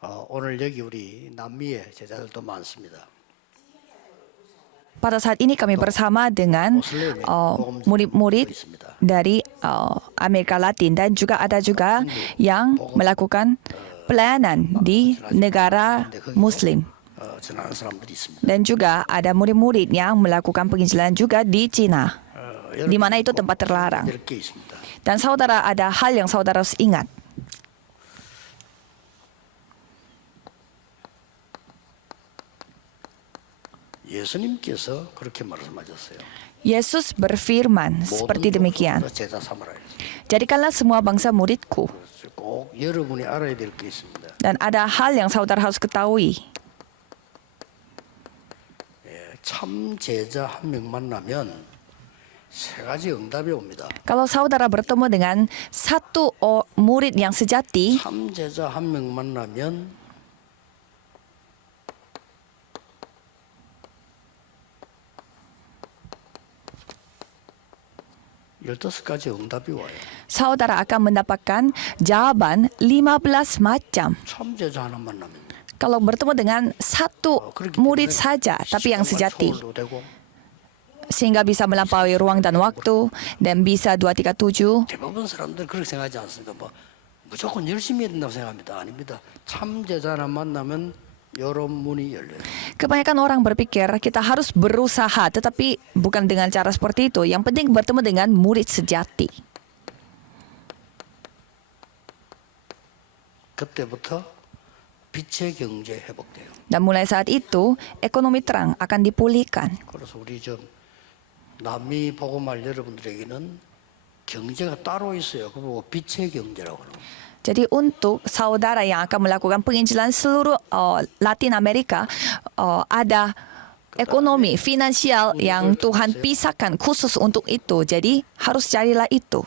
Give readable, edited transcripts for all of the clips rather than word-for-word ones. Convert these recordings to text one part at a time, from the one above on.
오늘 여기 우리 남미의 제자들도 많습니다. Pada saat ini kami bersama dengan 모슬렘의 murid-murid 있습니다. dari Amerika Latin dan juga ada juga yang melakukan pelayanan di negara Muslim. 전하는 사람들이 있습니다. Dan juga ada murid-murid yang melakukan penginjilan juga di Cina, di mana itu tempat terlarang. 될 게 있습니다. Dan saudara, ada hal yang saudara harus ingat. 예수님께서 그렇게 말씀하셨어요. Yesus berfirman seperti demikian. 제자 삼으라 했어요. Jadikanlah semua bangsa muridku. 꼭 여러분이 알아야 될 게 있습니다. Dan ada hal yang saudara harus ketahui. 참 제자 한 명 만나면 세 가지 응답이 옵니다. Kalau saudara bertemu dengan satu murid yang sejati, 참 제자 한 명 만나면 15가지 응답이 와요. saudara akan mendapatkan jawaban 15 macam. 참 제자 하나 만나면 Kalau bertemu dengan satu murid saja, tapi yang sejati, 초월도 되고 sehingga bisa melampaui ruang dan waktu, dan bisa 237. 대부분 사람들 그렇게 생각하지 않습니다. 뭐 무조건 열심히 해야 된다고 생각합니다. 아닙니다. 참 제자 하나 만나면 여러 문이 열려요. Kebanyakan orang berpikir kita harus berusaha, tetapi bukan dengan cara seperti itu. Yang penting bertemu dengan murid sejati. 그때부터 빛의 경제 회복돼요. Dan mulai saat itu, ekonomi terang akan dipulihkan. 그래서 우리 좀 남미 복음할 여러분들에게는 경제가 따로 있어요. 그거 빛의 경제라고 그래요. Jadi untuk saudara yang akan melakukan penginjilan seluruh Latin Amerika, ada ekonomi finansial yang Tuhan pisahkan khusus untuk itu. Jadi harus carilah itu.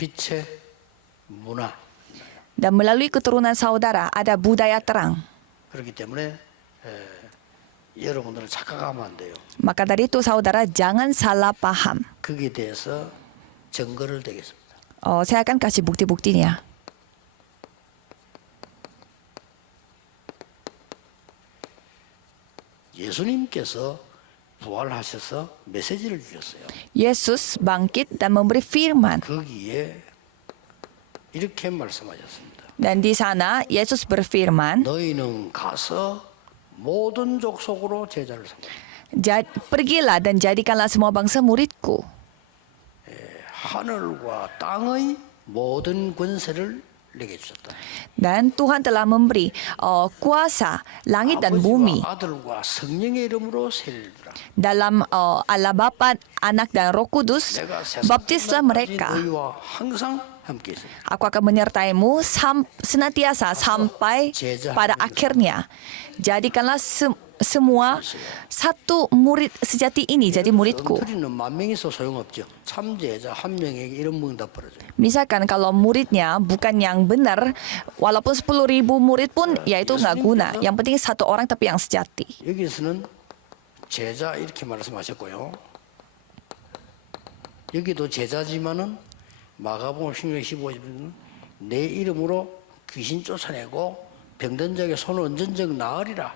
빛의 문화. Dan melalui keturunan saudara ada budaya terang. 그렇기 때문에 여러분들은 착각하면 안 돼요. Maka dari itu saudara jangan salah paham. 거기에 대해서 증거를 대겠습니다. Saya akan kasih bukti-buktinya. 예수님께서 부활하셔서 메시지를 주셨어요. Yesus bangkit dan memberi firman. 거기에 이렇게 말씀하셨습니다. Dan di sana Yesus berfirman, 너희는 가서 모든 족속으로 제자를 삼으라. Pergilah dan jadikanlah semua bangsa muridku. 하늘과 땅의 모든 권세를 내게 주셨다. Dan Tuhan telah memberi kuasa langit dan bumi. 아버지와 아들과 성령의 이름으로 세례를 주라. Dalam Allah Bapa, Anak dan Roh Kudus, 내가 세상 baptislah 끝날까지 mereka. 너희와 항상 함께 있으리. Aku akan menyertaimu senantiasa sampai pada akhirnya. Jadikanlah semua satu murid sejati ini jadi muridku. 엉터리는 만 명이서 소용없죠. 참제자 한 명에게 이런 응답 벌어져요. Misalkan kalau muridnya bukan yang benar, walaupun 10.000 murid pun ya itu nggak guna. Yang penting satu orang tapi yang sejati. 여기서는 제자 이렇게 말씀하셨고요. 여기도 제자지만은 마가복음 16장 15절은 내 이름으로 귀신 쫓아내고 병든 자에게 손을 얹은 적 나으리라.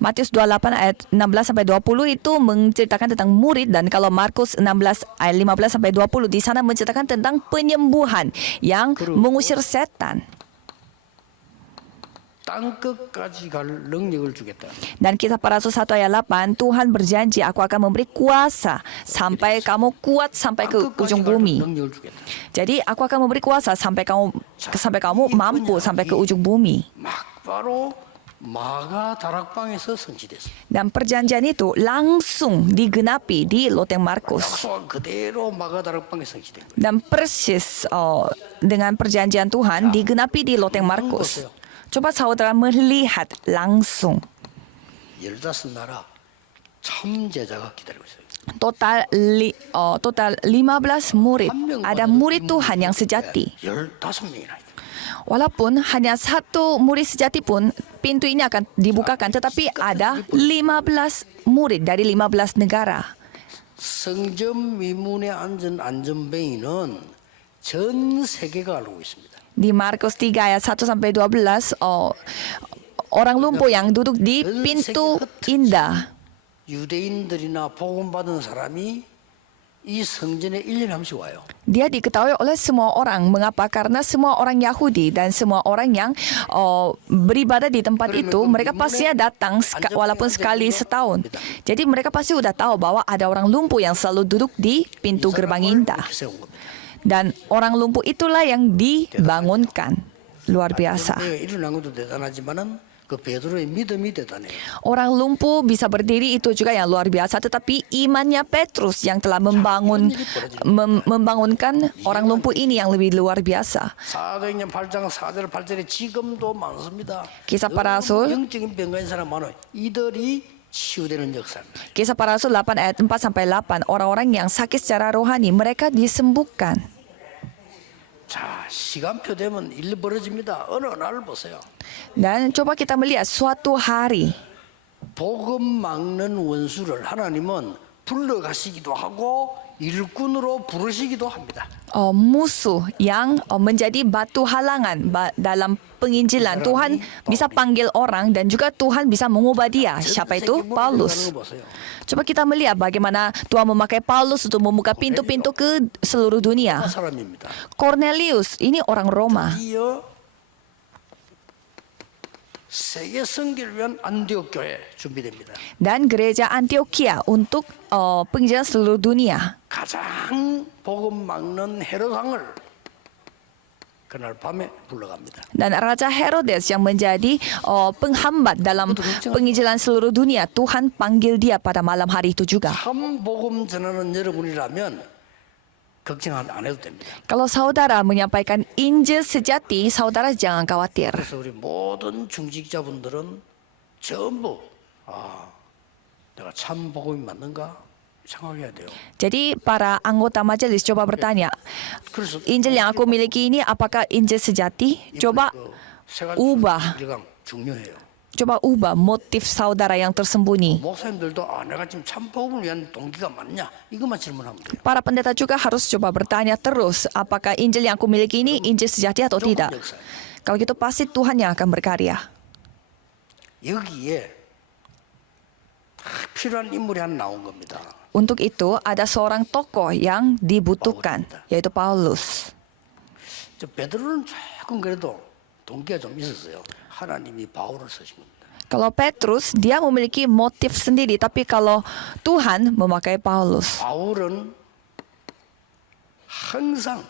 Matius 28 ayat 16 sampai 20 itu menceritakan tentang murid, dan kalau Markus 16 ayat 15 sampai 20 di sana menceritakan tentang penyembuhan yang mengusir setan. 땅 끝까지 갈 능력을 주겠다. Dan kisah para rasul 1 ayat 8, Tuhan berjanji, aku akan memberi kuasa sampai kamu kuat sampai ke ujung bumi. 능력을 주겠다. Jadi aku akan memberi kuasa sampai kamu mampu sampai ke ujung bumi. 막바로 마가 다락방에서 성취됐습니다. Dan perjanjian itu langsung digenapi di Loteng Markus. 약속은 그대로 마가 다락방에 성취된 거예요. Dan persis dengan perjanjian Tuhan digenapi di Loteng Markus. Coba saudara melihat langsung. 15나라 참 제자가 기다리고 있어요. Total 15 murid. Ada murid Tuhan yang sejati. 15명이나. Walaupun hanya satu murid sejati pun pintu ini akan dibukakan, tetapi ada 15 murid dari 15 negara. 성전 미문에 앉은 안전뱅이는 전 세계가 알고 있습니다. Di Markus 3 ayat 1 sampai 12, orang lumpuh yang duduk di pintu indah. 유대인들이나 복음 받은 사람이 이 성전에 1년에 한 번씩 와요. Dia diketahui oleh semua orang. Mengapa? Karena semua orang Yahudi dan semua orang yang beribadah di tempat itu, mereka pastinya datang walaupun sekali setahun. Jadi mereka pasti sudah tahu bahwa ada orang lumpuh yang selalu duduk di pintu gerbang indah. 세운 겁니다. Dan orang lumpuh itulah yang dibangunkan. Luar biasa. 일어난 것도 대단하지만은 그 베드로의 믿음이 대단해요. Orang lumpuh bisa berdiri itu juga yang luar biasa, tetapi imannya Petrus yang telah membangunkan orang lumpuh ini yang lebih luar biasa. 사도행전 8장 4절 8절에 지금도 많습니다. Kisah para Rasul. 영적인 병가인 사람 많아요. 이들이 치유되는 역사입니다. Kisah para Rasul 8 ayat 4 sampai 8, orang-orang yang sakit secara rohani mereka disembuhkan. 자, 시간표 되면 일 벌어집니다. 어느 날 보세요. Dan coba kita melihat suatu hari 복음 막는 원수를 하나님은 불러가시기도 하고 일꾼으로 부르시기도 합니다. musuh yang menjadi batu halangan dalam penginjilan, Tuhan bisa panggil orang dan juga Tuhan bisa mengubah dia. Siapa itu? Paulus. Coba kita melihat bagaimana Tuhan memakai Paulus untuk membuka pintu-pintu ke seluruh dunia. 사람입니다. Cornelius, ini orang Roma. 드디어 세계 선교를 위한 안디옥 교회 준비됩니다. Dan gereja Antioquia untuk penginjilan seluruh dunia. 가장 복음 막는 헤롯 왕을 그날 밤에 불러갑니다. Dan Raja Herodes yang menjadi penghambat dalam penginjilan seluruh dunia, Tuhan panggil dia pada malam hari itu juga. 참 복음 전하는 여러분이라면 걱정 안 해도 됩니다. Kalau saudara menyampaikan Injil sejati, saudara jangan khawatir. 그래서 우리 모든 중직자분들은 전부 내가 참 복음이 맞는가 생각해야 돼요. Jadi para anggota majelis coba bertanya, 그래서 Injil yang aku miliki ini apakah Injil sejati? Coba ubah. 중요해요. Coba ubah motif saudara yang tersembunyi. 목사님들도 내가 지금 참 복음을 위한 동기가 맞냐 이것만 질문하면 돼요. Para pendeta juga harus coba bertanya terus, apakah Injil yang aku miliki ini Injil sejati atau tidak? Kalau gitu pasti Tuhan yang akan berkarya. 여기에 필요한 인물이 하나 나온 겁니다. Untuk itu ada seorang tokoh yang dibutuhkan, yaitu Paulus. 저 베드로는 조금 그래도 동기가 좀 있었어요. 하나님이 바울을 쓰신 겁니다. Kalau Petrus, dia memiliki motif sendiri, tapi kalau Tuhan memakai Paulus. 바울은 항상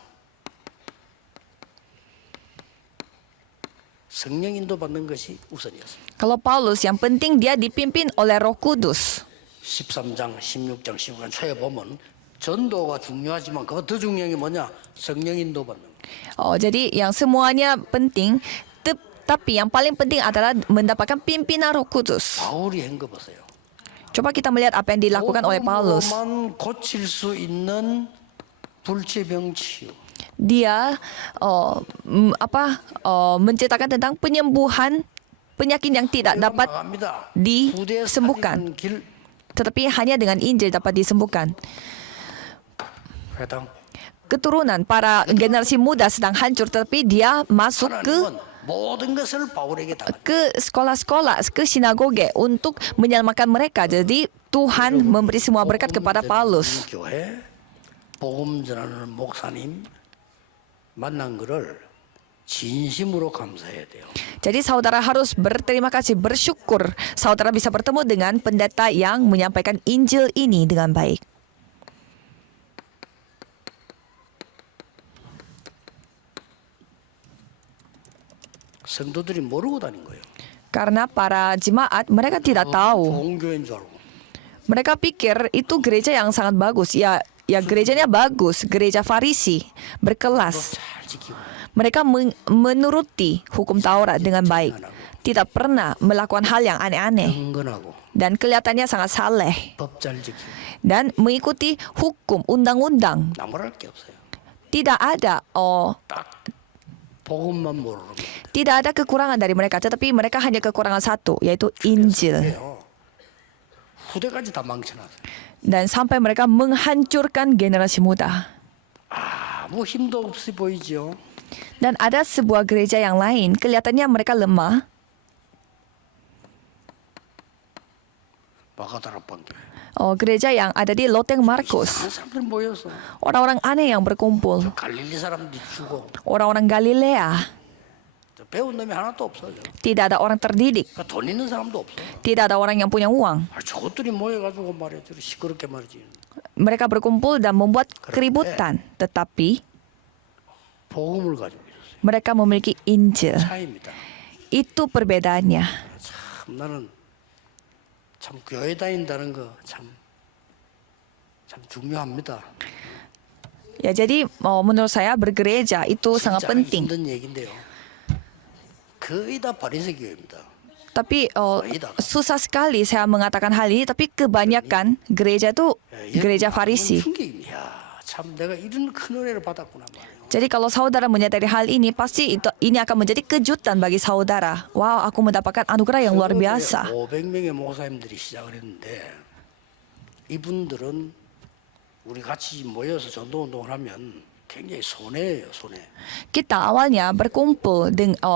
성령 인도 받는 것이 우선이었습니다. Kalau Paulus, yang penting dia dipimpin oleh Roh Kudus. 13장, 16장, 15장 초에 보면 전도가 중요하지만 그보다 더 중요한 게 뭐냐? 성령 인도 받는 거. Jadi yang semuanya penting, tapi yang paling penting adalah mendapatkan pimpinan Roh Kudus. 바울이 한 거 보세요. Coba kita melihat apa yang dilakukan oleh Paulus. 복음으로만 고칠 수 있는 불치병 치유. Dia menceritakan tentang penyembuhan penyakit yang tidak dapat disembuhkan, tetapi hanya dengan Injil dapat disembuhkan. 회당. Keturunan para generasi muda sedang hancur, tetapi dia masuk 모든 것을 바울에게 다. ke sekolah-sekolah, ke sinagoge untuk menyelamatkan mereka. Jadi Tuhan memberi semua berkat kepada Paulus. 교회 복음 전하는 목사님 만난 거를 진심으로 감사해야 돼요. Jadi saudara harus berterima kasih, bersyukur saudara bisa bertemu dengan pendeta yang menyampaikan Injil ini dengan baik. 성도들이 모르고 다닌 거예요. Karena para jemaat mereka tidak tahu. 좋은 교회인 줄 알고. Mereka pikir itu gereja yang sangat bagus. Ya gerejanya bagus, gereja Farisi, berkelas. 잘 지키고. Mereka menuruti hukum Taurat dengan baik. Tidak pernah melakukan hal yang aneh-aneh. 경건하고. Dan kelihatannya sangat saleh. 법 잘 지키고. Dan mengikuti hukum, undang-undang. 나무랄 게 없어요. Tidak ada 딱 복음만 모르는 거예요. tidak ada kekurangan dari mereka, tetapi mereka hanya kekurangan satu, yaitu Injil. 후대까지 다 망쳐놨어요. Dan sampai mereka menghancurkan generasi muda. 아무 힘도 없이 보이죠. Dan ada sebuah gereja yang lain, kelihatannya mereka lemah. 마가다락방 교회. Gereja yang ada di Loteng Markus. 이상한 사람들 모여서 Orang-orang aneh yang berkumpul. 갈릴리 사람들이 죽어. Orang-orang Galilea. 배운 놈이 하나도 없어요. Tidak ada orang terdidik. 그러니까 돈 있는 사람도 없어. Tidak ada orang yang punya uang. 저것들이 모여가지고 말이야, 저렇게 시끄럽게 말이지. Mereka berkumpul dan membuat keributan. Tetapi 복음을 가지고 있었어요. mereka memiliki Injil. 차이입니다. Itu perbedaannya. 참 나는 참 교회 다닌다는 거 참 중요합니다. Ya, jadi menurut saya bergereja itu sangat 진짜 penting. 힘든 얘기인데요. 거의 다 바리새 교회입니다. Tapi susah sekali saya mengatakan hal ini. Tapi kebanyakan gereja itu gereja Farisi. 충격입니다. 야, 참 내가 이런 큰 은혜를 받았구나 말이에요. Jadi kalau saudara menyadari hal ini, pasti ini akan menjadi kejutan bagi saudara. Wow, aku mendapatkan anugerah yang luar biasa. 500명의 목사님들이 시작을 했는데 이분들은 우리 같이 모여서 전도 운동을 하면 굉장히 손해예요, 손해. Kita awalnya berkumpul 500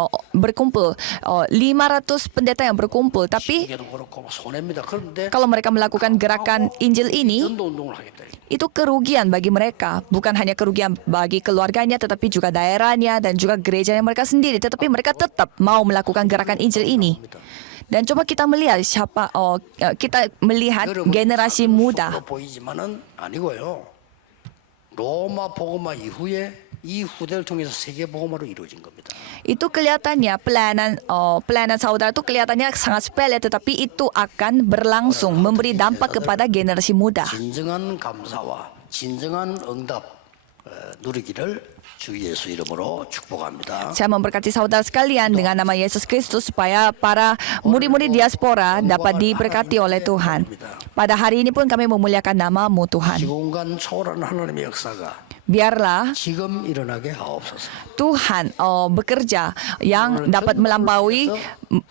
pendeta yang berkumpul, tapi 이게도 그렇고 손해입니다. 그런데 kalau mereka melakukan gerakan Injil ini, 전도 운동을 하겠다. itu kerugian bagi mereka. Bukan hanya kerugian bagi keluarganya, tetapi juga daerahnya dan juga gerejanya mereka sendiri. Tetapi mereka tetap mau melakukan gerakan Injil ini. Dan coba kita melihat kita melihat generasi muda. 보이지만은 아니고요. 로마 복음화 이후에 이 후대를 통해서 세계 복음화로 이루어진 겁니다. Itu kelihatannya pelayanan saudara itu kelihatannya sangat sepele, tetapi itu akan berlangsung memberi dampak kepada generasi muda. 진정한 감사와 진정한 응답 누리기를 주 예수 이름으로 축복합니다. Saya memberkati saudara sekalian dengan nama Yesus Kristus supaya para murid-murid diaspora dapat diberkati oleh Tuhan. Pada hari ini pun kami memuliakan nama-Mu Tuhan. 시공간 초월한 하나님의 역사가 Biarlah 지금 일어나게 하옵소서. Tuhan bekerja yang dapat melampaui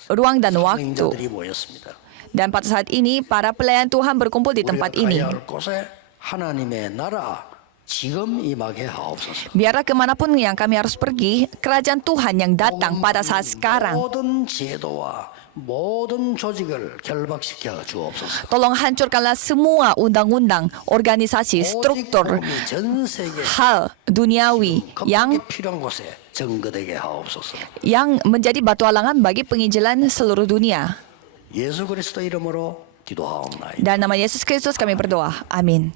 ruang dan waktu. 행자들이 모였습니다. Dan pada saat ini para pelayan Tuhan berkumpul di tempat 우리가 ini. 가야 할 곳에 하나님의 나라 지금 임하게 하옵소서. Biarlah kemanapun yang kami harus pergi, kerajaan Tuhan yang datang pada saat sekarang. 모든 제도와 모든 조직을 결박시켜 주옵소서. Tolong hancurkanlah semua undang-undang, organisasi, struktur, 전 세계 hal duniawi 겁나게 필요한 곳에 증거되게 하옵소서. yang menjadi batu alangan bagi penginjilan seluruh dunia. 예수 그리스도 이름으로 기도하옵나이다. Dan nama Yesus Kristus kami berdoa. Amin.